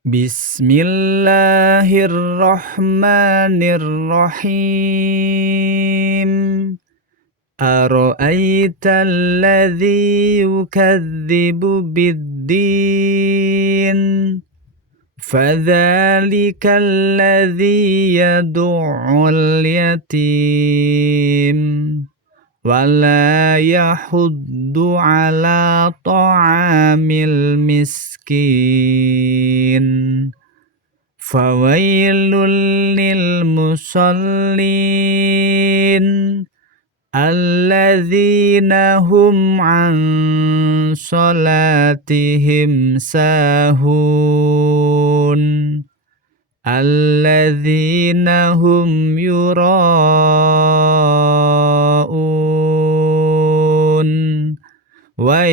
Bismillahirrahmanirrahim. Ara'aita alladhi yukadzibu biddin. Fadzalika alladhi yadu'ul yatim. Wala yahuddu ala ta'amil miskin. Fawailul lil musallin alladzina hum an salatihim sahun alladzina hum yura'un wa